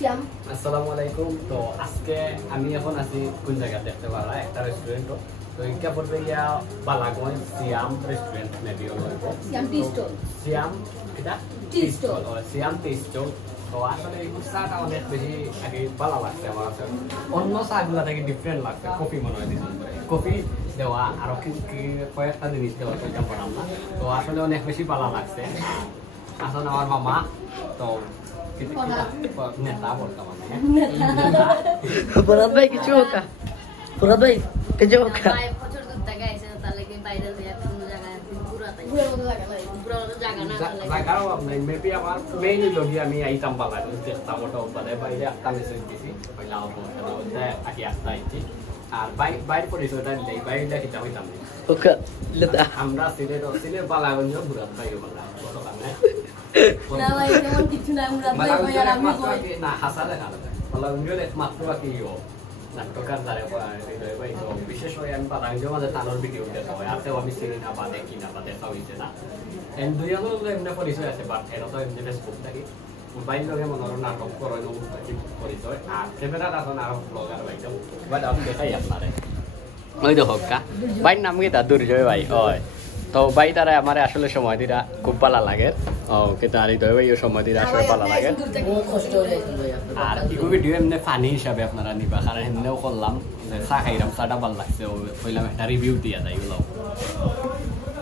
সিয়াম আসসালামু আলাইকুম। তো আজকে আমি এখন আছি কোন জায়গা দেখতে পারা একটা রেস্টুরেন্ট। তো এটা পড়বে গিয়া বালাগঞ্জ সিয়াম রেস্টুরেন্ট মেবি হইব সিয়াম টি স্টল সিয়াম এটা টি স্টল সিয়াম টি স্টল। তো আসলে এই চাটা অনেক বেশি আগে ভালো লাগছে আমার কাছে, অন্য চাগুলা থেকে ডিফারেন্ট লাগছে। কফি মনে হয় দিচ্ছেন কফি দেওয়া আরো কয়েকটা জিনিস দেওয়া সেটা পড়াম না। তো আসলে অনেক বেশি ভালো লাগছে। আসলে আমার মামা তো नेता बोलता हूँ Berat baik kecoka. Berat baik kecoka. maybe আমার মেইনলি লোক আমি আইতাম পালা দেখতাম ওটা বাদে বাইরে একটা মেসেজ দিছি পয়লা ওটা আকি আসতে আইছি আর বাইরে পরিচয়টা নেই বাইরে কিতা হইতাম Oka. Leda. আমরা সিলেট বালাগঞ্জ বুড়াত বাইরে বলা বড় কানে না ভাই এমন কিছু না মুরাদ ভাই কই আর আমি কই না হাসালে না বালাগঞ্জ একমাত্র কি ও নাটকার দ্বারা ভাই তো বিশেষ করে আমি বালাগঞ্জ মাঝে তানোর ভিডিও দেখা হয় আর আমি চিনি না বা দেখি না বা দেখা হইছে না এন্ড দুই আলো এমনি পরিচয় আছে বাট এরা তো এমনি ফেসবুক থাকি মোবাইল লগে মনোর নাটক করার পরিচয় আর ক্যামেরা এখন আরো ব্লগার ভাই বাট আমি দেখাই আপনারে ওই দেখো কা ভাই নাম কি তা দুর্জয় ভাই ওই তো ভাই তারা আমার আসলে সময় দিরা খুব ভালো লাগে ও কিন্তু আর এই ভাই সময় দিরা আসলে ভালো লাগে আর ইগো ভিডিও এমনি ফানি হিসাবে আপনারা নিবা কারণ এমনিও করলাম চা খাইলাম চাটা ভালো লাগছে কইলাম একটা রিভিউ দিয়া যায় এগুলো